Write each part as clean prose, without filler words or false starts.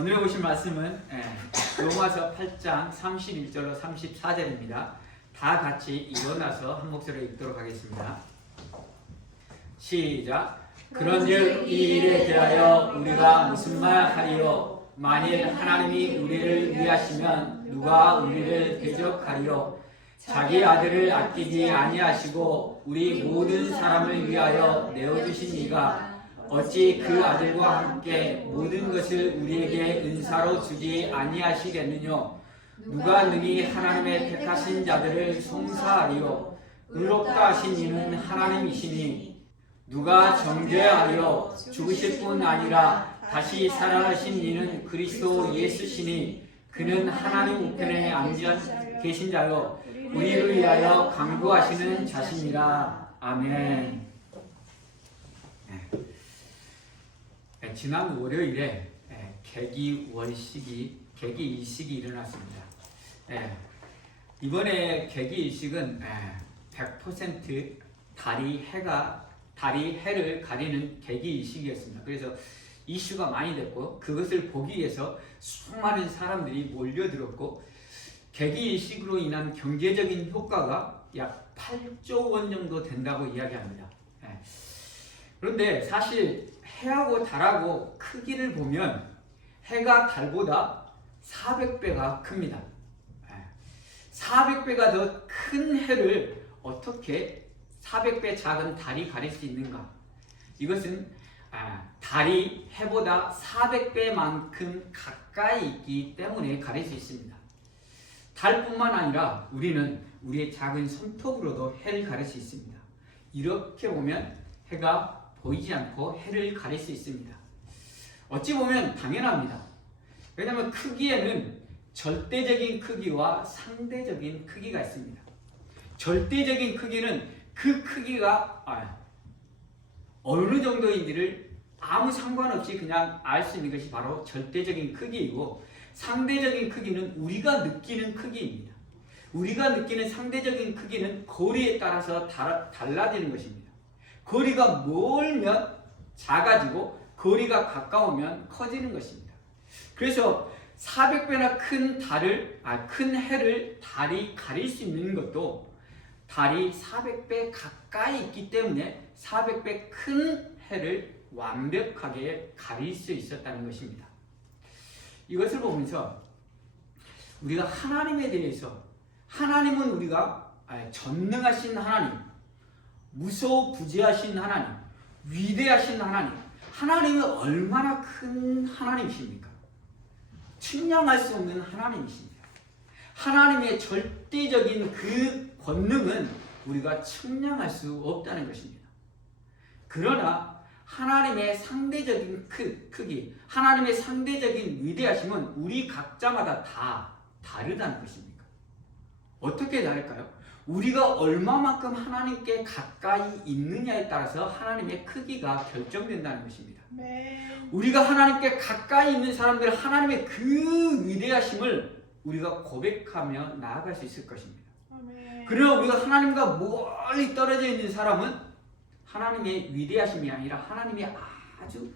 오늘 보신 말씀은 로마서 8장 31절로 34절입니다. 다 같이 일어나서 한 목소리로 읽도록 하겠습니다. 시작. 그런즉 이 일에 대하여 우리가 무슨 말 하리요? 만일 하나님이 우리를 위하시면 누가 우리를 대적하리요? 자기 아들을 아끼지 아니하시고 우리 모든 사람을 위하여 내어주신 이가 어찌 그 아들과 함께 모든 것을 우리에게 은사로 주지 아니하시겠느냐? 누가 능히 하나님의 택하신 자들을 송사하리요? 의롭다 하신 이는 하나님이시니 누가 정죄하리요? 죽으실 뿐 아니라 다시 살아나신 이는 그리스도 예수시니 그는 하나님 우편에 앉아 계신 자요 우리를 위하여 강구하시는 자신이라. 아멘. 지난 월요일에 계기일식이 일어났습니다. 이번에 계기일식은 100% 달이 해를 가리는 계기일식이었습니다. 그래서 이슈가 많이 됐고 그것을 보기 위해서 수많은 사람들이 몰려들었고 계기일식으로 인한 경제적인 효과가 약 8조 원 정도 된다고 이야기합니다. 그런데 사실 해하고 달하고 크기를 보면 해가 달보다 400배가 큽니다. 400배가 더 큰 해를 어떻게 400배 작은 달이 가릴 수 있는가? 이것은 달이 해보다 400배만큼 가까이 있기 때문에 가릴 수 있습니다. 달뿐만 아니라 우리는 우리의 작은 손톱으로도 해를 가릴 수 있습니다. 이렇게 보면 해가 보이지 않고 해를 가릴 수 있습니다. 어찌 보면 당연합니다. 왜냐하면 크기에는 절대적인 크기와 상대적인 크기가 있습니다. 절대적인 크기는 그 크기가 어느 정도인지를 아무 상관없이 그냥 알 수 있는 것이 바로 절대적인 크기이고, 상대적인 크기는 우리가 느끼는 크기입니다. 우리가 느끼는 상대적인 크기는 거리에 따라서 달라지는 것입니다. 거리가 멀면 작아지고 거리가 가까우면 커지는 것입니다. 그래서 400배나 큰 해를 달이 가릴 수 있는 것도 달이 400배 가까이 있기 때문에 400배 큰 해를 완벽하게 가릴 수 있었다는 것입니다. 이것을 보면서 우리가 하나님에 대해서, 하나님은 우리가 전능하신 하나님, 무소부지하신 하나님, 위대하신 하나님, 하나님은 얼마나 큰 하나님이십니까? 측량할 수 없는 하나님이십니다. 하나님의 절대적인 그 권능은 우리가 측량할 수 없다는 것입니다. 그러나 하나님의 상대적인 크기, 하나님의 상대적인 위대하심은 우리 각자마다 다 다르다는 것입니까? 어떻게 다를까요? 우리가 얼마만큼 하나님께 가까이 있느냐에 따라서 하나님의 크기가 결정된다는 것입니다. 우리가 하나님께 가까이 있는 사람들은 하나님의 그 위대하심을 우리가 고백하며 나아갈 수 있을 것입니다. 그러나 우리가 하나님과 멀리 떨어져 있는 사람은 하나님의 위대하심이 아니라 하나님이 아주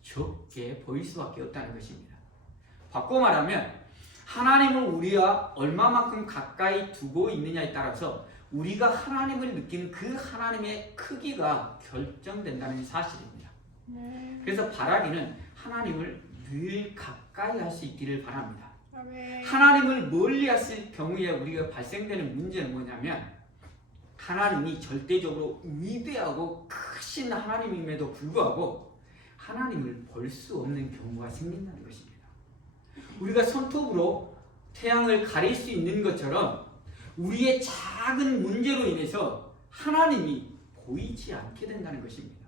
적게 보일 수밖에 없다는 것입니다. 바꿔 말하면 하나님을 우리가 얼마만큼 가까이 두고 있느냐에 따라서 우리가 하나님을 느끼는 그 하나님의 크기가 결정된다는 사실입니다. 그래서 바라기는 하나님을 늘 가까이 할 수 있기를 바랍니다. 하나님을 멀리 했을 경우에 우리가 발생되는 문제는 뭐냐면, 하나님이 절대적으로 위대하고 크신 하나님임에도 불구하고 하나님을 볼 수 없는 경우가 생긴다는 것입니다. 우리가 손톱으로 태양을 가릴 수 있는 것처럼 우리의 작은 문제로 인해서 하나님이 보이지 않게 된다는 것입니다.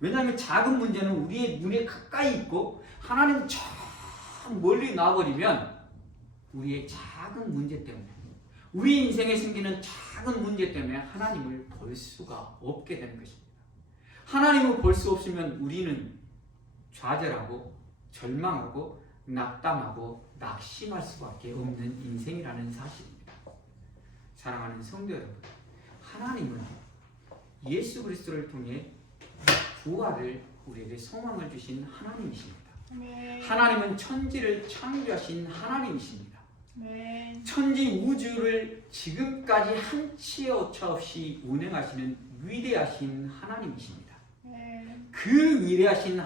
왜냐하면 작은 문제는 우리의 눈에 가까이 있고 하나님은 저 멀리 놔버리면 우리의 작은 문제 때문에, 우리 인생에 생기는 작은 문제 때문에 하나님을 볼 수가 없게 되는 것입니다. 하나님을 볼 수 없으면 우리는 좌절하고 절망하고 낙담하고 낙심할 수밖에 없는 인생이라는 사실입니다. 사랑하는 성도 여러분, 하나님은 예수 그리스도를 통해 부활을 우리에게 소망을 주신 하나님이십니다. 하나님은 천지를 창조하신 하나님이십니다. 아멘. 천지 우주를 지금까지 한치의 오차 없이 운행하시는 위대하신 하나님이십니다. 그 위대하신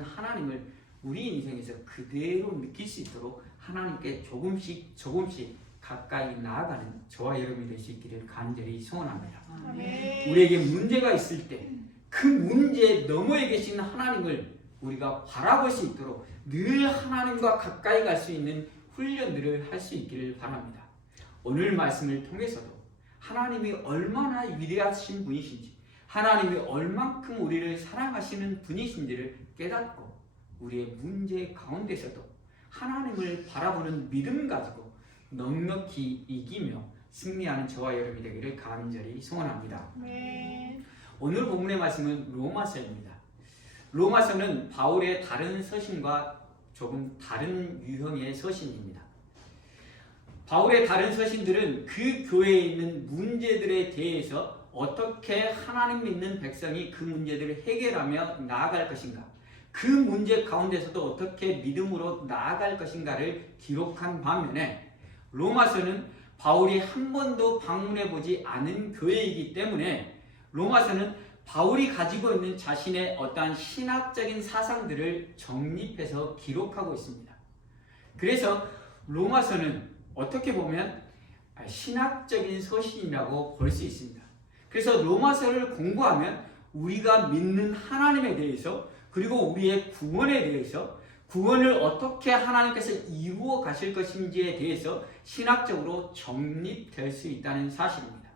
하나님을 우리 인생에서 그대로 느낄 수 있도록 하나님께 조금씩 가까이 나아가는 저와 여러분이 될 수 있기를 간절히 소원합니다. 아멘. 우리에게 문제가 있을 때 그 문제 너머에 계신 하나님을 우리가 바라볼 수 있도록 늘 하나님과 가까이 갈 수 있는 훈련들을 할 수 있기를 바랍니다. 오늘 말씀을 통해서도 하나님이 얼마나 위대하신 분이신지, 하나님이 얼만큼 우리를 사랑하시는 분이신지를 깨닫고 우리의 문제 가운데서도 하나님을 바라보는 믿음 가지고 넉넉히 이기며 승리하는 저와 여러분이 되기를 간절히 소원합니다. 아멘. 오늘 본문의 말씀은 로마서입니다. 로마서는 바울의 다른 서신과 조금 다른 유형의 서신입니다. 바울의 다른 서신들은 그 교회에 있는 문제들에 대해서 어떻게 하나님 믿는 백성이 그 문제들을 해결하며 나아갈 것인가, 그 문제 가운데서도 어떻게 믿음으로 나아갈 것인가를 기록한 반면에, 로마서는 바울이 한 번도 방문해 보지 않은 교회이기 때문에 로마서는 바울이 가지고 있는 자신의 어떠한 신학적인 사상들을 정립해서 기록하고 있습니다. 그래서 로마서는 어떻게 보면 신학적인 서신이라고 볼 수 있습니다. 그래서 로마서를 공부하면 우리가 믿는 하나님에 대해서, 그리고 우리의 구원에 대해서, 구원을 어떻게 하나님께서 이루어 가실 것인지에 대해서 신학적으로 정립될 수 있다는 사실입니다.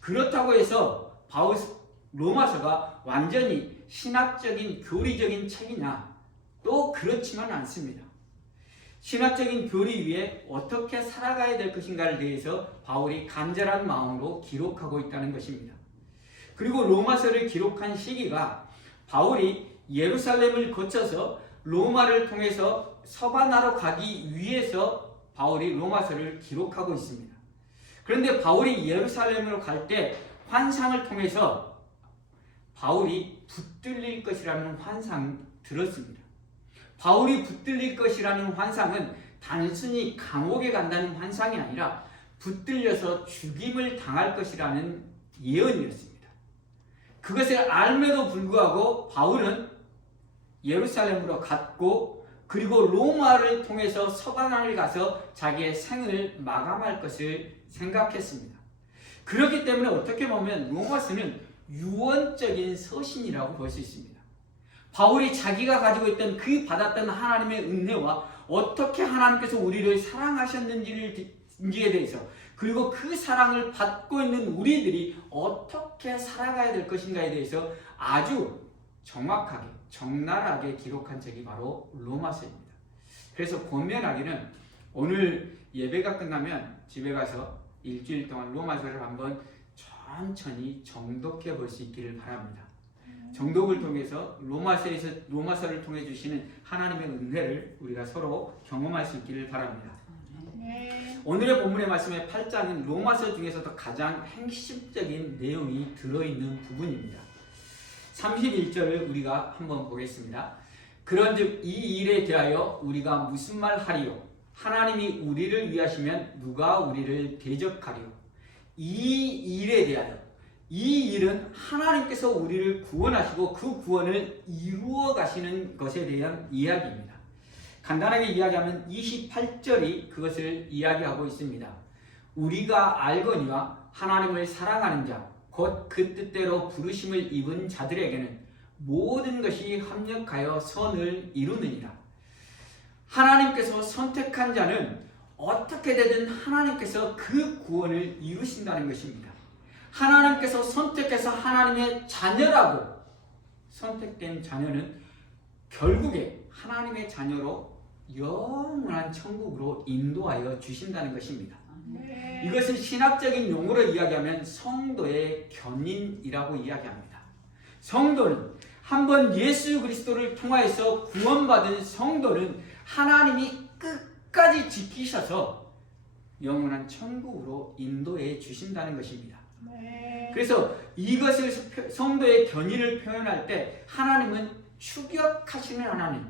그렇다고 해서 로마서가 완전히 신학적인 교리적인 책이냐? 또 그렇지만 않습니다. 신학적인 교리 위에 어떻게 살아가야 될 것인가를 대해서 바울이 간절한 마음으로 기록하고 있다는 것입니다. 그리고 로마서를 기록한 시기가 바울이 예루살렘을 거쳐서 로마를 통해서 서바나로 가기 위해서 바울이 로마서를 기록하고 있습니다. 그런데 바울이 예루살렘으로 갈 때 환상을 통해서 바울이 붙들릴 것이라는 환상을 들었습니다. 바울이 붙들릴 것이라는 환상은 단순히 감옥에 간다는 환상이 아니라 붙들려서 죽임을 당할 것이라는 예언이었습니다. 그것을 알매도 불구하고 바울은 예루살렘으로 갔고, 그리고 로마를 통해서 서바나를 가서 자기의 생을 마감할 것을 생각했습니다. 그렇기 때문에 어떻게 보면 로마서는 유언적인 서신이라고 볼 수 있습니다. 바울이 자기가 가지고 있던 그 받았던 하나님의 은혜와 어떻게 하나님께서 우리를 사랑하셨는지에 대해서, 그리고 그 사랑을 받고 있는 우리들이 어떻게 살아가야 될 것인가에 대해서 아주 정확하게, 적나라하게 기록한 책이 바로 로마서입니다. 그래서 권면하기는 오늘 예배가 끝나면 집에 가서 일주일 동안 로마서를 한번 천천히 정독해 볼 수 있기를 바랍니다. 정독을 통해서 로마서를 통해 주시는 하나님의 은혜를 우리가 서로 경험할 수 있기를 바랍니다. 오늘의 본문의 말씀의 8장은 로마서 중에서도 가장 핵심적인 내용이 들어있는 부분입니다. 31절을 우리가 한번 보겠습니다. 그런즉 이 일에 대하여 우리가 무슨 말 하리요? 하나님이 우리를 위하시면 누가 우리를 대적하리요? 이 일에 대하여, 이 일은 하나님께서 우리를 구원하시고 그 구원을 이루어 가시는 것에 대한 이야기입니다. 간단하게 이야기하면 28절이 그것을 이야기하고 있습니다. 우리가 알거니와 하나님을 사랑하는 자, 곧 그 뜻대로 부르심을 입은 자들에게는 모든 것이 합력하여 선을 이루느니라. 하나님께서 선택한 자는 어떻게 되든 하나님께서 그 구원을 이루신다는 것입니다. 하나님께서 선택해서 하나님의 자녀라고 선택된 자녀는 결국에 하나님의 자녀로 영원한 천국으로 인도하여 주신다는 것입니다. 이것을 신학적인 용어로 이야기하면 성도의 견인이라고 이야기합니다. 성도는 한번 예수 그리스도를 통하여서 구원받은 성도는 하나님이 끝까지 지키셔서 영원한 천국으로 인도해 주신다는 것입니다. 그래서 이것을 성도의 견인을 표현할 때 하나님은 추격하시는 하나님,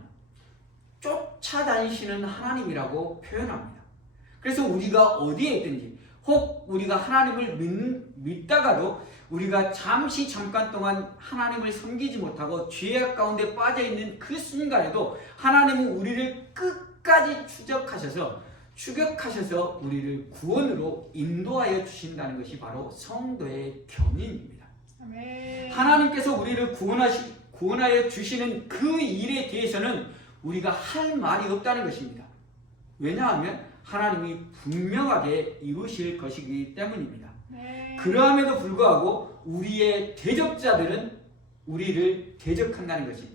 쫓아다니시는 하나님이라고 표현합니다. 그래서 우리가 어디에 있든지, 혹 우리가 하나님을 믿다가도 우리가 잠깐 동안 하나님을 섬기지 못하고 죄악 가운데 빠져있는 그 순간에도 하나님은 우리를 끝까지 추격하셔서 우리를 구원으로 인도하여 주신다는 것이 바로 성도의 견인입니다. 아멘. 하나님께서 우리를 구원하여 주시는 그 일에 대해서는 우리가 할 말이 없다는 것입니다. 왜냐하면 하나님이 분명하게 이루실 것이기 때문입니다. 네. 그러함에도 불구하고 우리의 대적자들은 우리를 대적한다는 것입니다.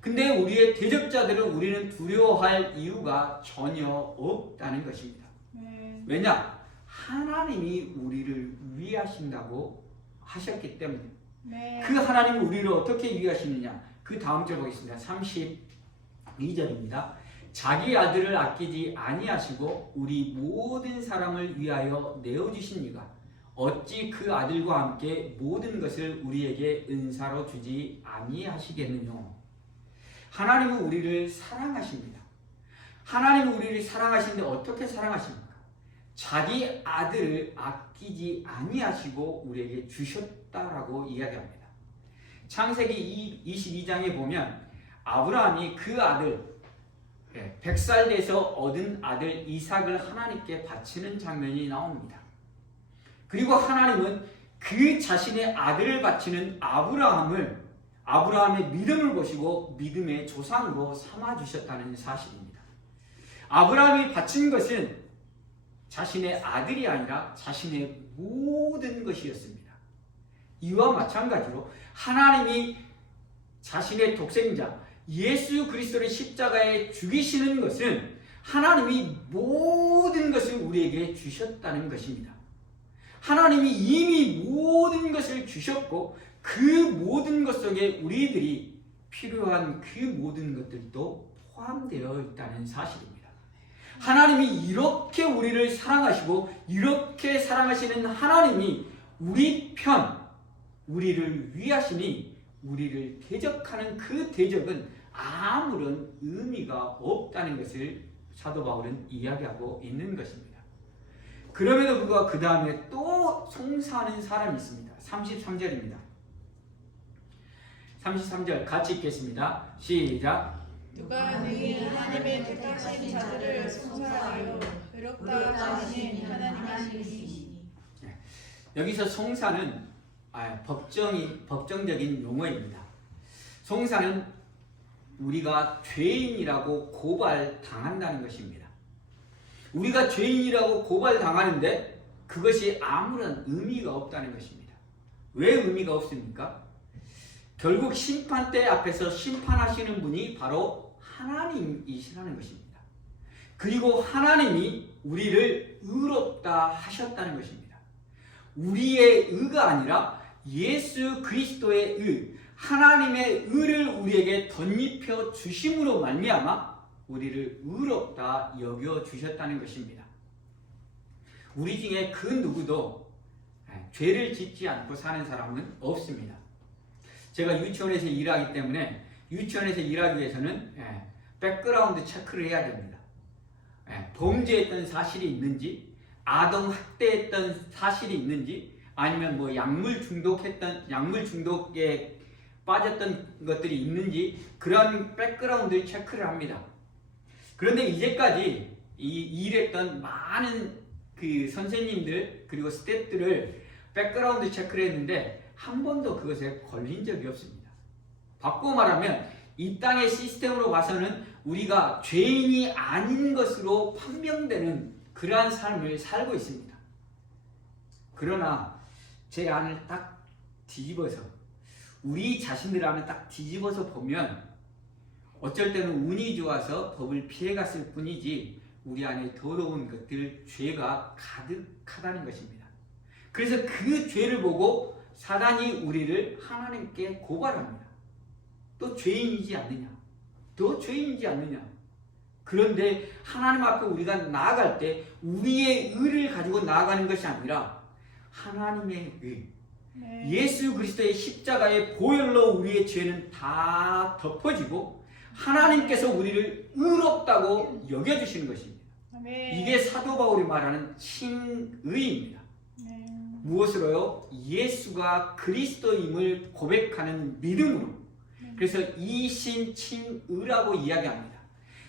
근데 우리의 대적자들은 우리는 두려워할 이유가 전혀 없다는 것입니다. 네. 왜냐? 하나님이 우리를 위하신다고 하셨기 때문에. 네. 그 하나님이 우리를 어떻게 위하시느냐? 그 다음 절 보겠습니다. 32절입니다. 자기 아들을 아끼지 아니하시고 우리 모든 사람을 위하여 내어주시니가 어찌 그 아들과 함께 모든 것을 우리에게 은사로 주지 아니하시겠느냐? 하나님은 우리를 사랑하십니다. 하나님은 우리를 사랑하시는데 어떻게 사랑하십니까? 자기 아들을 아끼지 아니하시고 우리에게 주셨다라고 이야기합니다. 창세기 22장에 보면 아브라함이 그 아들 100살 돼서 얻은 아들 이삭을 하나님께 바치는 장면이 나옵니다. 그리고 하나님은 그 자신의 아들을 바치는 아브라함의 믿음을 보시고 믿음의 조상으로 삼아주셨다는 사실입니다. 아브라함이 바친 것은 자신의 아들이 아니라 자신의 모든 것이었습니다. 이와 마찬가지로 하나님이 자신의 독생자 예수 그리스도를 십자가에 죽이시는 것은 하나님이 모든 것을 우리에게 주셨다는 것입니다. 하나님이 이미 모든 것을 주셨고 그 모든 것 속에 우리들이 필요한 그 모든 것들도 포함되어 있다는 사실입니다. 하나님이 이렇게 우리를 사랑하시고 이렇게 사랑하시는 하나님이 우리 편, 우리를 위하시니 우리를 대적하는 그 대적은 아무런 의미가 없다는 것을 사도 바울은 이야기하고 있는 것입니다. 그럼에도 불구하고 그 다음에 또 송사하는 사람이 있습니다. 33절입니다. 33절 같이 읽겠습니다. 시작. 누가 능히 하나님의 택하신 자들을 송사하여 의롭다 하시는 하나님이시니. 여기서 송사는 법정적인 용어입니다. 송사는 우리가 죄인이라고 고발당한다는 것입니다. 우리가 죄인이라고 고발당하는데 그것이 아무런 의미가 없다는 것입니다. 왜 의미가 없습니까? 결국 심판대 앞에서 심판하시는 분이 바로 하나님이시라는 것입니다. 그리고 하나님이 우리를 의롭다 하셨다는 것입니다. 우리의 의가 아니라 예수 그리스도의 의, 하나님의 의를 우리에게 덧입혀 주심으로 말미암아 우리를 의롭다 여겨 주셨다는 것입니다. 우리 중에 그 누구도 죄를 짓지 않고 사는 사람은 없습니다. 제가 유치원에서 일하기 때문에 유치원에서 일하기 위해서는 백그라운드 체크를 해야 됩니다. 범죄했던 사실이 있는지, 아동 학대했던 사실이 있는지, 아니면 뭐 약물 중독에 빠졌던 것들이 있는지 그런 백그라운드 체크를 합니다. 그런데 이제까지 일했던 많은 그 선생님들 그리고 스태프들을 백그라운드 체크를 했는데 한 번도 그것에 걸린 적이 없습니다. 바꾸어 말하면 이 땅의 시스템으로 봐서는 우리가 죄인이 아닌 것으로 판명되는 그러한 삶을 살고 있습니다. 그러나 제 안을 딱 뒤집어서 우리 자신들 안을 딱 뒤집어서 보면 어쩔 때는 운이 좋아서 법을 피해갔을 뿐이지 우리 안에 더러운 것들, 죄가 가득하다는 것입니다. 그래서 그 죄를 보고 사단이 우리를 하나님께 고발합니다. 또 죄인이지 않느냐? 또 죄인이지 않느냐? 그런데 하나님 앞에 우리가 나아갈 때 우리의 의를 가지고 나아가는 것이 아니라 하나님의 의, 네. 예수 그리스도의 십자가의 보혈로 우리의 죄는 다 덮어지고 하나님께서 우리를 의롭다고 여겨주시는 것입니다. 아멘. 이게 사도 바울이 말하는 칭의입니다. 네. 무엇으로요? 예수가 그리스도임을 고백하는 믿음으로. 그래서 이신칭의라고 이야기합니다.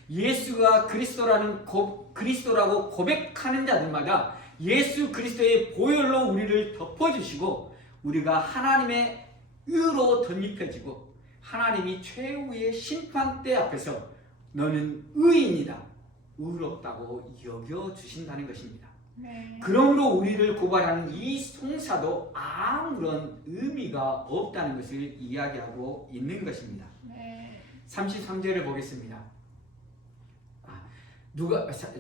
예수가 그리스도라고 고백하는 자들마다 예수 그리스도의 보혈로 우리를 덮어주시고 우리가 하나님의 의로 덧입혀지고 하나님이 최후의 심판대 앞에서 너는 의인이다, 의롭다고 여겨주신다는 것입니다. 네. 그러므로 우리를 고발하는 이 송사도 아무런 의미가 없다는 것을 이야기하고 있는 것입니다. 네. 33절을 보겠습니다.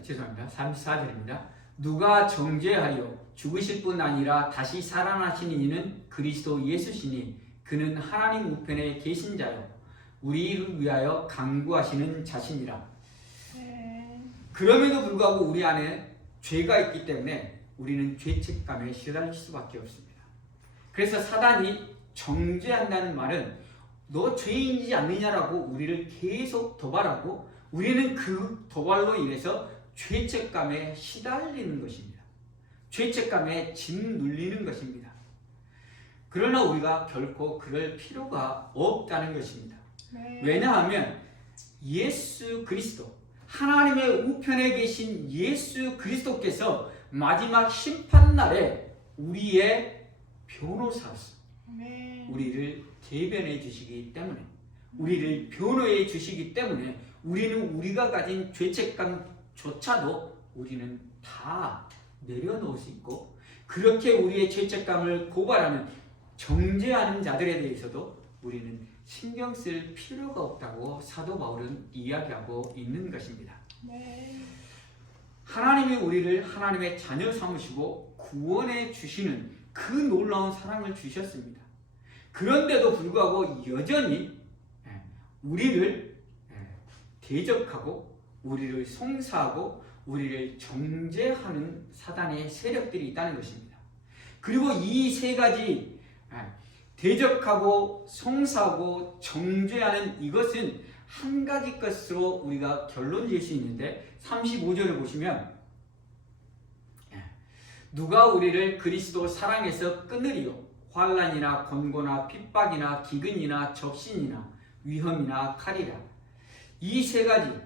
죄송합니다. 34절입니다. 누가 정죄하여 죽으실 뿐 아니라 다시 살아나신 이는 그리스도 예수시니 그는 하나님 우편에 계신 자요 우리를 위하여 간구하시는 자신이라. 네. 그럼에도 불구하고 우리 안에 죄가 있기 때문에 우리는 죄책감에 시달릴 수밖에 없습니다. 그래서 사단이 정죄한다는 말은 너 죄인이지 않느냐라고 우리를 계속 도발하고 우리는 그 도발로 인해서 죄책감에 시달리는 것입니다. 죄책감에 짓눌리는 것입니다. 그러나 우리가 결코 그럴 필요가 없다는 것입니다. 네. 왜냐하면 예수 그리스도, 하나님의 우편에 계신 예수 그리스도께서 마지막 심판날에 우리의 변호사로서 네. 우리를 대변해 주시기 때문에, 우리를 변호해 주시기 때문에 우리는 우리가 가진 죄책감조차도 우리는 다 내려놓을 수 있고, 그렇게 우리의 죄책감을 고발하는 정죄하는 자들에 대해서도 우리는 신경 쓸 필요가 없다고 사도 바울은 이야기하고 있는 것입니다. 네. 하나님이 우리를 하나님의 자녀 삼으시고 구원해 주시는 그 놀라운 사랑을 주셨습니다. 그런데도 불구하고 여전히 우리를 대적하고 우리를 송사하고 우리를 정죄하는 사단의 세력들이 있다는 것입니다. 그리고 이 세 가지 대적하고 송사하고 정죄하는 이것은 한 가지 것으로 우리가 결론 지을 수 있는데 35절을 보시면 누가 우리를 그리스도 사랑에서 끊으리요 환난이나 권고나 핍박이나 기근이나 적신이나 위험이나 칼이라. 이 세 가지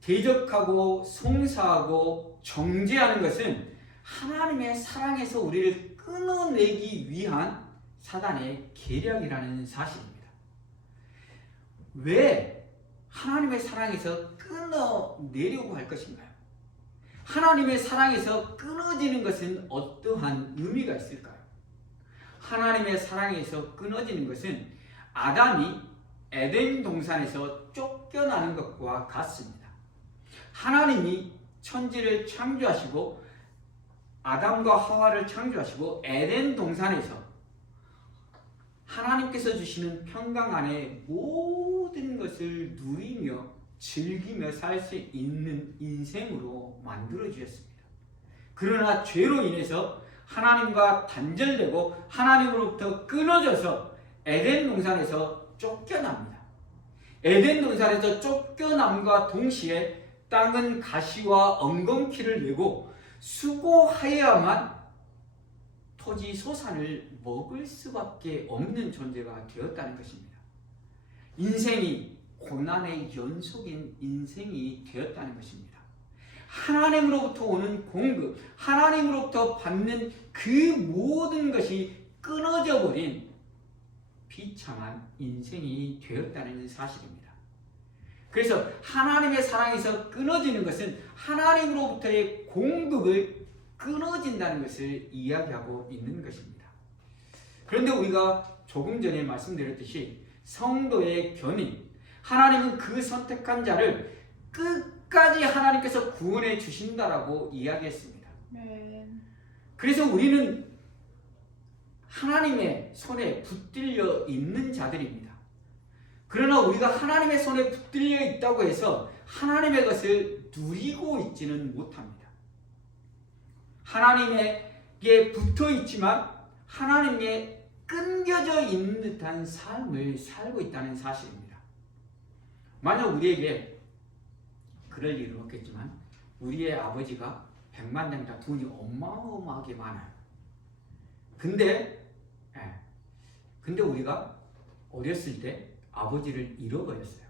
대적하고 송사하고 정죄하는 것은 하나님의 사랑에서 우리를 끊어내기 위한 사단의 계략이라는 사실입니다. 왜 하나님의 사랑에서 끊어내려고 할 것인가요? 하나님의 사랑에서 끊어지는 것은 어떠한 의미가 있을까요? 하나님의 사랑에서 끊어지는 것은 아담이 에덴 동산에서 쫓겨나는 것과 같습니다. 하나님이 천지를 창조하시고 아담과 하와를 창조하시고 에덴 동산에서 하나님께서 주시는 평강 안에 모든 것을 누리며 즐기며 살 수 있는 인생으로 만들어 주셨습니다. 그러나 죄로 인해서 하나님과 단절되고 하나님으로부터 끊어져서 에덴 동산에서 쫓겨납니다. 에덴 동산에서 쫓겨남과 동시에 땅은 가시와 엉겅퀴를 내고 수고하여야만 토지 소산을 먹을 수밖에 없는 존재가 되었다는 것입니다. 인생이 고난의 연속인 인생이 되었다는 것입니다. 하나님으로부터 오는 공급, 하나님으로부터 받는 그 모든 것이 끊어져 버린 비참한 인생이 되었다는 사실입니다. 그래서 하나님의 사랑에서 끊어지는 것은 하나님으로부터의 공급을 끊어진다는 것을 이야기하고 있는 것입니다. 그런데 우리가 조금 전에 말씀드렸듯이 성도의 견인, 하나님은 그 선택한 자를 끝까지 하나님께서 구원해 주신다라고 이야기했습니다. 네. 그래서 우리는 하나님의 손에 붙들려 있는 자들입니다. 그러나 우리가 하나님의 손에 붙들려 있다고 해서 하나님의 것을 누리고 있지는 못합니다. 하나님에게 붙어 있지만 하나님의 끊겨져 있는 듯한 삶을 살고 있다는 사실입니다. 만약 우리에게 그럴 일은 없겠지만 우리의 아버지가 백만장자 돈이 어마어마하게 많아요. 근데 우리가 어렸을 때 아버지를 잃어버렸어요.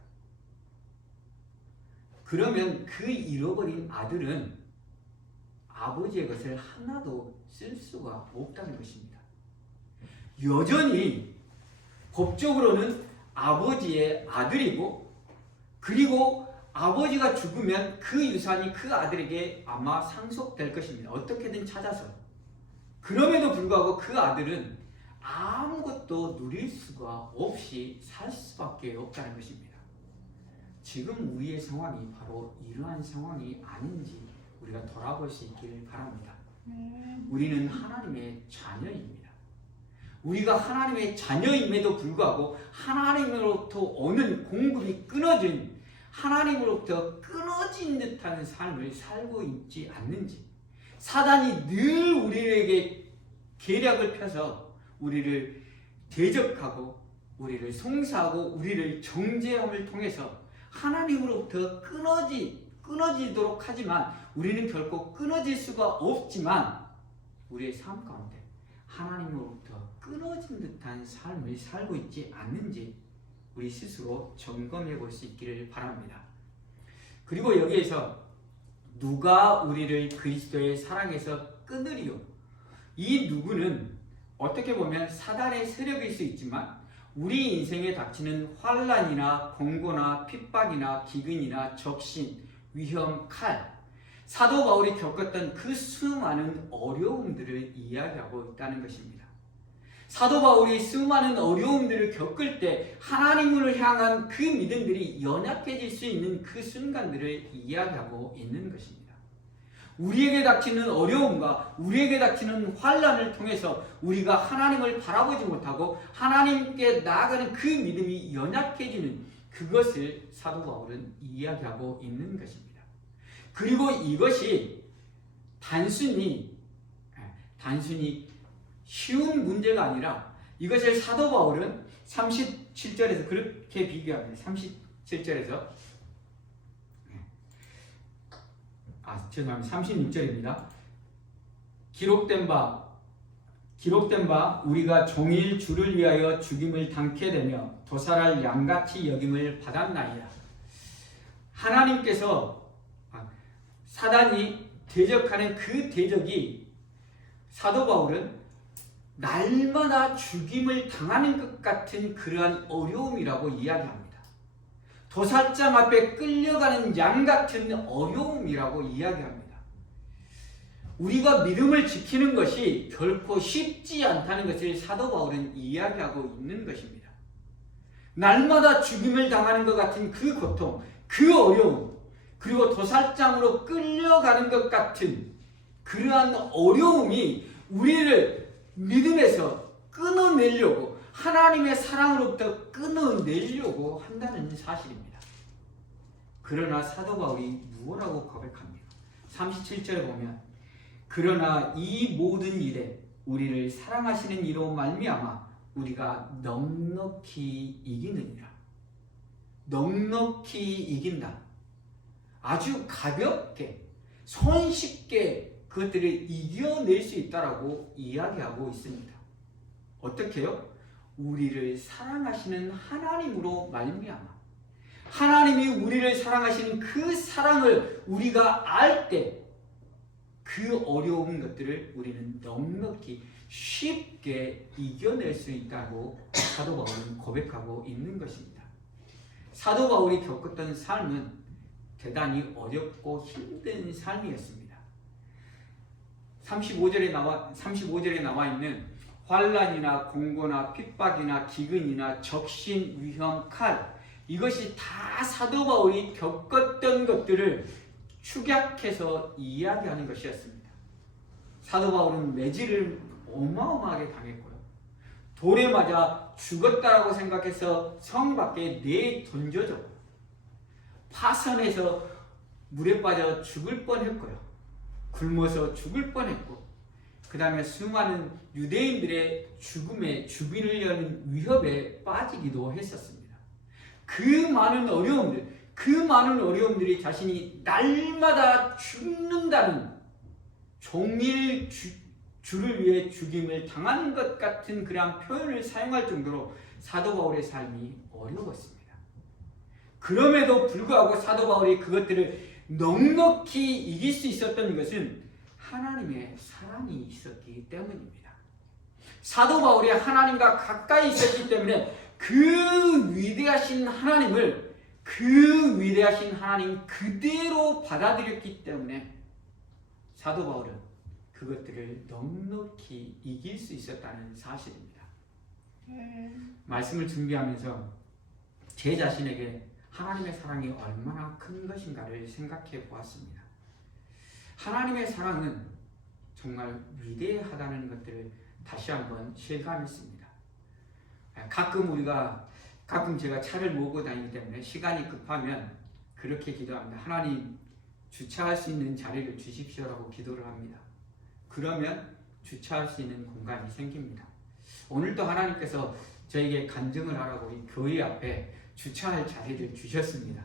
그러면 그 잃어버린 아들은 아버지의 것을 하나도 쓸 수가 없다는 것입니다. 여전히 법적으로는 아버지의 아들이고, 그리고 아버지가 죽으면 그 유산이 그 아들에게 아마 상속될 것입니다. 어떻게든 찾아서. 그럼에도 불구하고 그 아들은 아무것도 누릴 수가 없이 살 수밖에 없다는 것입니다. 지금 우리의 상황이 바로 이러한 상황이 아닌지 우리가 돌아볼 수 있기를 바랍니다. 우리는 하나님의 자녀입니다. 우리가 하나님의 자녀임에도 불구하고 하나님으로부터 오는 공급이 끊어진, 하나님으로부터 끊어진 듯한 삶을 살고 있지 않는지, 사단이 늘 우리에게 계략을 펴서 우리를 대적하고 우리를 송사하고 우리를 정죄함을 통해서 하나님으로부터 끊어지도록 하지만 우리는 결코 끊어질 수가 없지만 우리의 삶 가운데 하나님으로부터 끊어진 듯한 삶을 살고 있지 않는지 우리 스스로 점검해 볼 수 있기를 바랍니다. 그리고 여기에서 누가 우리를 그리스도의 사랑에서 끊으리요? 이 누구는 어떻게 보면 사단의 세력일 수 있지만 우리 인생에 닥치는 환난이나 공고나 핍박이나 기근이나 적신, 위험, 칼, 사도 바울이 겪었던 그 수많은 어려움들을 이야기하고 있다는 것입니다. 사도 바울이 수많은 어려움들을 겪을 때 하나님을 향한 그 믿음들이 연약해질 수 있는 그 순간들을 이야기하고 있는 것입니다. 우리에게 닥치는 어려움과 우리에게 닥치는 환난을 통해서 우리가 하나님을 바라보지 못하고 하나님께 나아가는 그 믿음이 연약해지는 그것을 사도 바울은 이야기하고 있는 것입니다. 그리고 이것이 단순히 쉬운 문제가 아니라 이것을 사도 바울은 37절에서 그렇게 비교합니다. 37절에서 죄송합니다. 36절입니다. 기록된 바 우리가 종일 주를 위하여 죽임을 당케 되며 도살할 양같이 여김을 받았나이다. 하나님께서 사단이 대적하는 그 대적이 사도 바울은 날마다 죽임을 당하는 것 같은 그러한 어려움이라고 이야기합니다. 도살장 앞에 끌려가는 양 같은 어려움이라고 이야기합니다. 우리가 믿음을 지키는 것이 결코 쉽지 않다는 것을 사도 바울은 이야기하고 있는 것입니다. 날마다 죽임을 당하는 것 같은 그 고통, 그 어려움, 그리고 도살장으로 끌려가는 것 같은 그러한 어려움이 우리를 믿음에서 끊어내려고, 하나님의 사랑으로부터 끊어내려고 한다는 사실입니다. 그러나 사도 바울이 무엇라고 고백합니까? 37절에 보면 그러나 이 모든 일에 우리를 사랑하시는 이로 말미암아 우리가 넉넉히 이기느니라. 넉넉히 이긴다. 아주 가볍게, 손쉽게 그것들을 이겨낼 수 있다라고 이야기하고 있습니다. 어떻게요? 우리를 사랑하시는 하나님으로 말미암아, 하나님이 우리를 사랑하시는 그 사랑을 우리가 알 때 그 어려운 것들을 우리는 넉넉히 쉽게 이겨낼 수 있다고 사도 바울은 고백하고 있는 것입니다. 사도 바울이 겪었던 삶은 대단히 어렵고 힘든 삶이었습니다. 35절에 나와 있는 환난이나 공고나 핍박이나 기근이나 적신, 위험, 칼, 이것이 다 사도 바울이 겪었던 것들을 축약해서 이야기하는 것이었습니다. 사도 바울은 매질을 어마어마하게 당했고요. 돌에 맞아 죽었다라고 생각해서 성 밖에 내던져졌고요. 파선에서 물에 빠져 죽을 뻔했고요. 굶어서 죽을 뻔했고, 그 다음에 수많은 유대인들의 죽임을 여는 위협에 빠지기도 했었습니다. 그 많은 어려움들이 자신이 날마다 죽는다는 종일 주를 위해 죽임을 당하는 것 같은 그러한 표현을 사용할 정도로 사도 바울의 삶이 어려웠습니다. 그럼에도 불구하고 사도 바울이 그것들을 넉넉히 이길 수 있었던 것은 하나님의 사랑이 있었기 때문입니다. 사도 바울이 하나님과 가까이 있었기 때문에 그 위대하신 하나님 그대로 받아들였기 때문에 사도 바울은 그것들을 넉넉히 이길 수 있었다는 사실입니다. 말씀을 준비하면서 제 자신에게 하나님의 사랑이 얼마나 큰 것인가를 생각해 보았습니다. 하나님의 사랑은 정말 위대하다는 것들을 다시 한번 실감했습니다. 가끔 제가 차를 몰고 다니기 때문에 시간이 급하면 그렇게 기도합니다. 하나님, 주차할 수 있는 자리를 주십시오라고 기도를 합니다. 그러면 주차할 수 있는 공간이 생깁니다. 오늘도 하나님께서 저에게 간증을 하라고 이 교회 앞에 주차할 자리를 주셨습니다.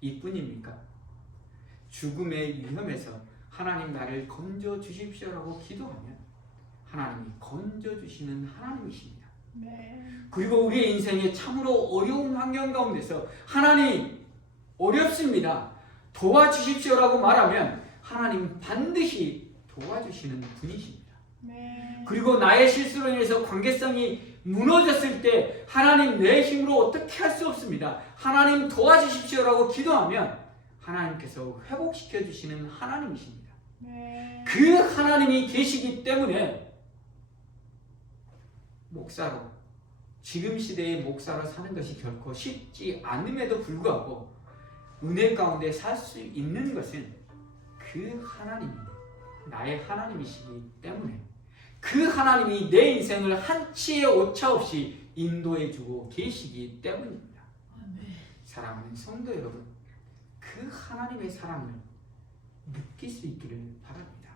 이뿐입니까? 죽음의 위험에서 하나님 나를 건져 주십시오라고 기도하면 하나님이 건져 주시는 하나님이십니다. 그리고 우리의 인생에 참으로 어려운 환경 가운데서 하나님 어렵습니다. 도와주십시오라고 말하면 하나님 반드시 도와주시는 분이십니다. 그리고 나의 실수로 인해서 관계성이 무너졌을 때 하나님 내 힘으로 어떻게 할 수 없습니다. 하나님 도와주십시오라고 기도하면 하나님께서 회복시켜 주시는 하나님이십니다. 그 하나님이 계시기 때문에 목사로 지금 시대의 목사로 사는 것이 결코 쉽지 않음에도 불구하고 은혜 가운데 살 수 있는 것은 그 하나님이 나의 하나님이시기 때문에 그 하나님이 내 인생을 한치의 오차 없이 인도해주고 계시기 때문입니다. 사랑하는 성도 여러분, 그 하나님의 사랑을 느낄 수 있기를 바랍니다.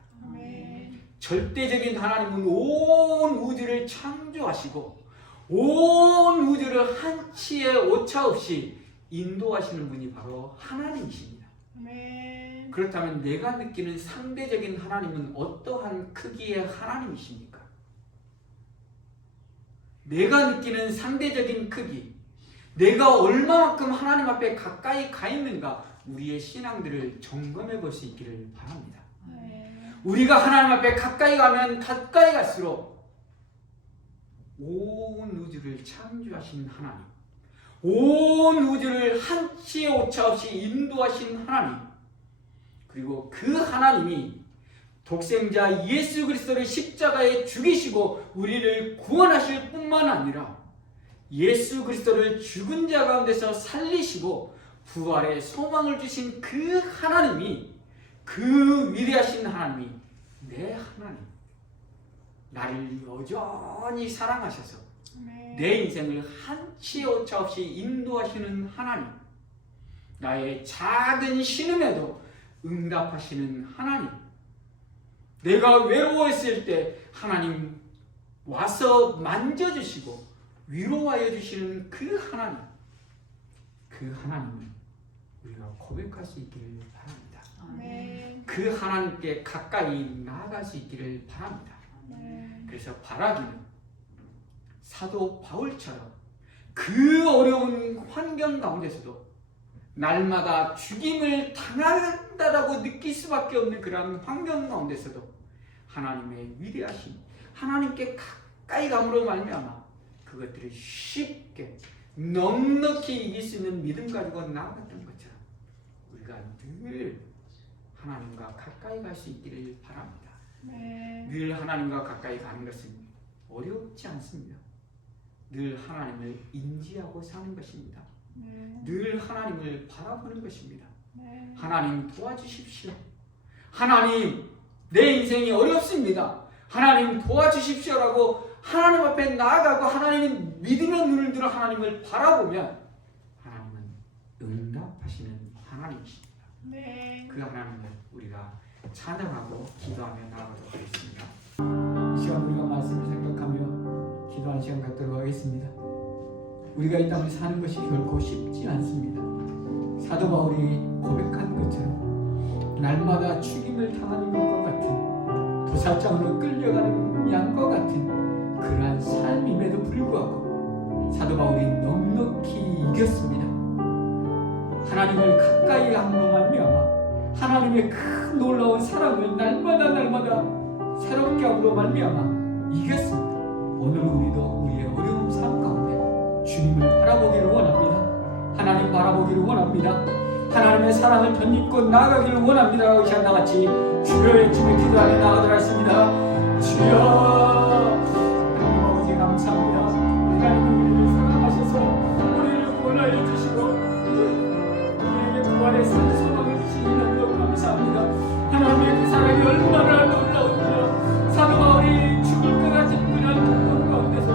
절대적인 하나님은 온 우주를 창조하시고 온 우주를 한치의 오차 없이 인도하시는 분이 바로 하나님이십니다. 그렇다면 내가 느끼는 상대적인 하나님은 어떠한 크기의 하나님이십니까? 내가 느끼는 상대적인 크기, 내가 얼마만큼 하나님 앞에 가까이 가 있는가, 우리의 신앙들을 점검해 볼 수 있기를 바랍니다. 우리가 하나님 앞에 가까이 가면 가까이 갈수록 온 우주를 창조하신 하나님, 온 우주를 한치의 오차 없이 인도하신 하나님, 그리고 그 하나님이 독생자 예수 그리스도를 십자가에 죽이시고 우리를 구원하실 뿐만 아니라 예수 그리스도를 죽은 자 가운데서 살리시고 부활의 소망을 주신 그 하나님이, 그 위대하신 하나님이 내 하나님, 나를 여전히 사랑하셔서 내 인생을 한치의 오차 없이 인도하시는 하나님, 나의 작은 신음에도 응답하시는 하나님, 내가 외로워했을 때 하나님 와서 만져주시고 위로하여 주시는 그 하나님, 그 하나님을 우리가 고백할 수 있기를 바랍니다. 그 하나님께 가까이 나아갈 수 있기를 바랍니다. 그래서 바라기는 사도 바울처럼 그 어려운 환경 가운데서도 날마다 죽임을 당한다라고 느낄 수밖에 없는 그런 환경 가운데서도 하나님의 위대하심, 하나님께 가까이 감으로 말미암아 그것들을 쉽게 넉넉히 이길 수 있는 믿음 가지고 나아갔던 것처럼 우리가 늘 하나님과 가까이 갈 수 있기를 바랍니다. 늘 하나님과 가까이 가는 것은 어렵지 않습니다. 늘 하나님을 인지하고 사는 것입니다. 늘 하나님을 바라보는 것입니다. 하나님 도와주십시오. 하나님 내 인생이 어렵습니다. 하나님 도와주십시오라고 하나님 앞에 나아가고 하나님은 믿음의 눈을 들어 하나님을 바라보면 하나님은 응답하시는 하나님이십니다. 네. 그 하나님을 우리가 찬양하고 기도하며 나아가도록 하겠습니다. 이 시간 우리가 말씀을 생각하며 기도하는 시간 갖도록 하겠습니다. 우리가 이 땅을 사는 것이 결코 쉽지 않습니다. 사도 바울이 고백한 것처럼 날마다 죽임을 당하는 것과 같은 도살장으로 끌려가는 양과 같은 그러한 삶임에도 불구하고 사도 바울이 넉넉히 이겼습니다. 하나님을 가까이 함으로 말미암아 하나님의 큰 놀라운 사랑을 날마다 새롭게 함으로 말미암아 이겼습니다. 오늘 우리도 우리의 어려운 삶 가운데 주님을 바라보기를 원합니다. 하나님 바라보기를 원합니다. 하나님의 사랑을 덧입고 나아가기를 원합니다. 이 시간 나같이 주여 외치며 기도하며 나아가도록 하겠습니다. 주여 하나님 아버지 감사합니다. 하나님 우리를 사랑하셔서 우리를 구원하여 주시고 우리에게 부활의 소망을 주시니 너무 감사합니다. 하나님의 그 사랑이 얼마나 놀라운지요. 사도 바울이 죽을 것 같은 그런 고통 가운데서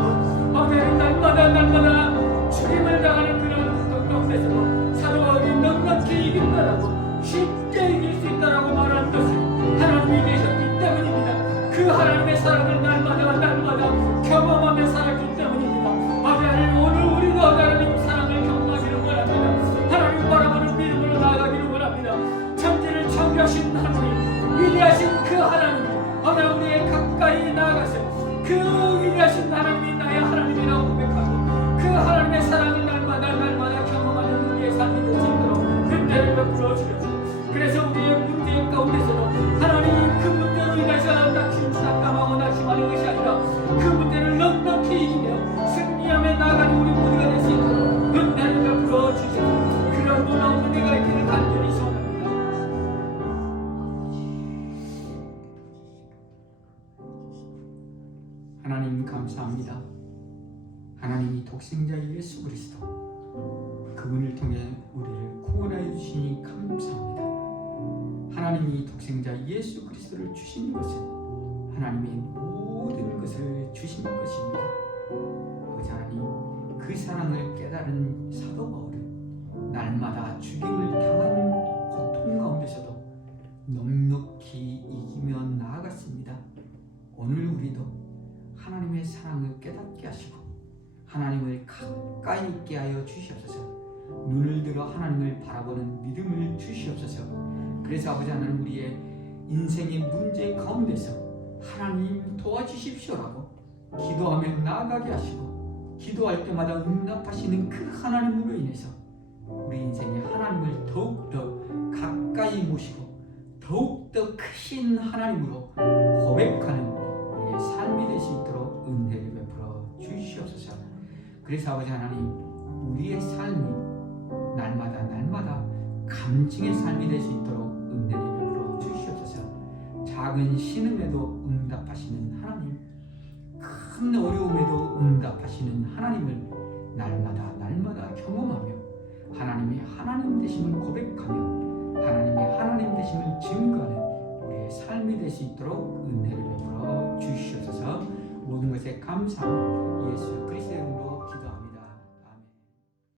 아버지 날마다 죽임을 당하는 그런 고통 가운데서 사도 바울이 넉넉히 이긴다라고 쉽게 이길 수 있다라고 말하는 것은 하나님이 계셨기 때문입니다. 그 하나님의 사랑을 날마다 경험하며 살았기 때문입니다. 아버지 하나님 오늘 우리도 하나님 사랑을 경험하기를 원합니다. 하나님 바라보는 믿음으로 나아가기를 원합니다. 천지를 창조하신 하나님 위대하신 그 하나님 아버지 우리의 가까이 나아가서 그 위대하신 하나님이 나의 하나님이라고 고백하고 그 하나님의 사랑을 날마다 경험하는 우리의 삶이 될 수 있도록 은혜를 베풀어 주옵소서. 그래서 우리의 문제 가운데서도 하나님 그 문제로 인해서 낙심하고 낙심하는 것이 아니라 그 문제를 넉넉히 이기며 승리하며 나아가는 우리 모두가 될 수 있도록 은혜를 베풀어 주옵소서. 그런 놀라운 은혜가 있기를 간절히 소원합니다. 하나님 감사합니다. 하나님이 독생자 예수 그리스도 그분을 통해 우리를 구원하여 주시니 감사합니다. 하나님이 독생자 예수 그리스도를 주신 것은 하나님의 모든 것을 주신 것입니다. 아버지 하나님 그 사랑을 깨달은 사도 바울은 날마다 죽임을 당하는 고통 가운데서도 넉넉히 이기며 나아갔습니다. 오늘 우리도 하나님의 사랑을 깨닫게 하시고 하나님을 가까이 있게 하여 주시옵소서. 눈을 들어 하나님을 바라보는 믿음을 주시옵소서. 그래서 아버지 하나님 우리의 인생의 문제 가운데서 하나님 도와주십시오라고 기도하며 나아가게 하시고 기도할 때마다 응답하시는 그 하나님으로 인해서 우리 인생의 하나님을 더욱더 가까이 모시고 더욱더 크신 하나님으로 고백하는 우리의 삶이 될 수 있도록 은혜를 베풀어 주시옵소서. 그래서 아버지 하나님 우리의 삶이 날마다 감증의 삶이 될 수 있도록 은혜를 베풀어 주시옵소서. 작은 신음에도 응답하시는 하나님, 큰 어려움에도 응답하시는 하나님을 날마다 경험하며 하나님의 하나님 되심을 고백하며 하나님의 하나님 되심을 증거하는 우리의 삶이 될 수 있도록 은혜를 베풀어 주시옵소서. 모든 것에 감사하며 예수 그리스도의 이름으로